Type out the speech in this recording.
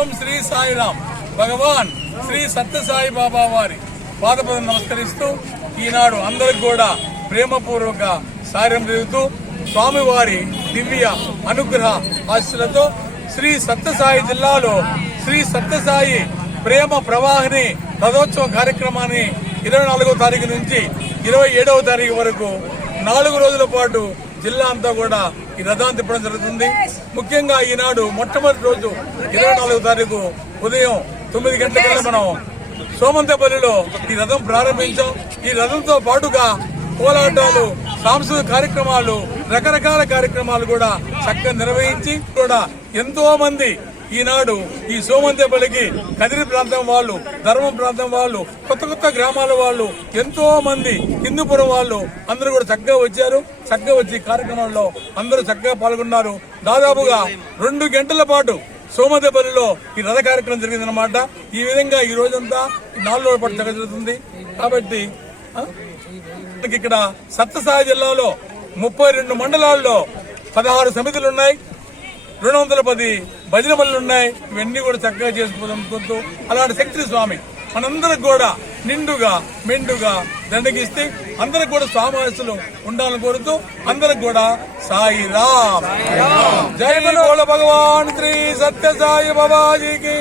ఓం శ్రీ సాయిరామ్. భగవాన్ శ్రీ సత్యసాయి బాబా వారి పాదపదం నమస్కరిస్తూ ఈనాడు అందరికి కూడా ప్రేమపూర్వక సాయం జరుగుతూ స్వామివారి దివ్య అనుగ్రహ ఆశలతో శ్రీ సత్యసాయి జిల్లాలో శ్రీ సత్యసాయి ప్రేమ ప్రవాహిని రథోత్సవ కార్యక్రమాన్ని ఇరవై నాలుగో తారీఖు నుంచి ఇరవై ఏడవ తారీఖు వరకు నాలుగు రోజుల పాటు జిల్లా అంతా కూడా ఈ రథాన్ని తిప్పడం జరుగుతుంది. ముఖ్యంగా ఈనాడు మొట్టమొదటి రోజు ఇరవై నాలుగో తారీఖు ఉదయం తొమ్మిది గంటల మనం సోమంతపల్లిలో ఈ రథం ప్రారంభించాం. ఈ రథంతో పాటుగా పోలాటాలు సాంస్కృతిక కార్యక్రమాలు రకరకాల కార్యక్రమాలు కూడా చక్కగా నిర్వహించి కూడా ఎంతో మంది ఈనాడు ఈ సోమంతేపల్లికి కదిరి ప్రాంతం వాళ్ళు ధర్మం ప్రాంతం వాళ్ళు కొత్త కొత్త గ్రామాల వాళ్ళు ఎంతో మంది హిందూపురం వాళ్ళు అందరూ కూడా చక్కగా వచ్చారు. చక్కగా వచ్చి కార్యక్రమంలో అందరూ చక్కగా పాల్గొన్నారు. దాదాపుగా రెండు గంటల పాటు సోమదేపల్లిలో ఈ రథ కార్యక్రమం జరిగిందనమాట ఈ విధంగా ఈ రోజంతా నాలుగు రోజుల పాటు జరుగుతుంది. కాబట్టి ఇక్కడ సత్యసాయి జిల్లాలో ముప్పై రెండు మండలాల్లో పదహారు సమితులు ఉన్నాయి. రెండు వందల పది భజన బళ్ళు ఉన్నాయి. ఇవన్నీ కూడా చక్కగా చేసుకోవడంతో అలాంటి శక్తి స్వామి మనందరికి కూడా నిండుగా మెండుగా దండగిస్తే అందరికి కూడా స్వామి ఉండాలని కోరుతూ అందరికి కూడా సాయి రామ్. జై బోల భగవాన్ శ్రీ సత్య సాయి బాబాజీకి.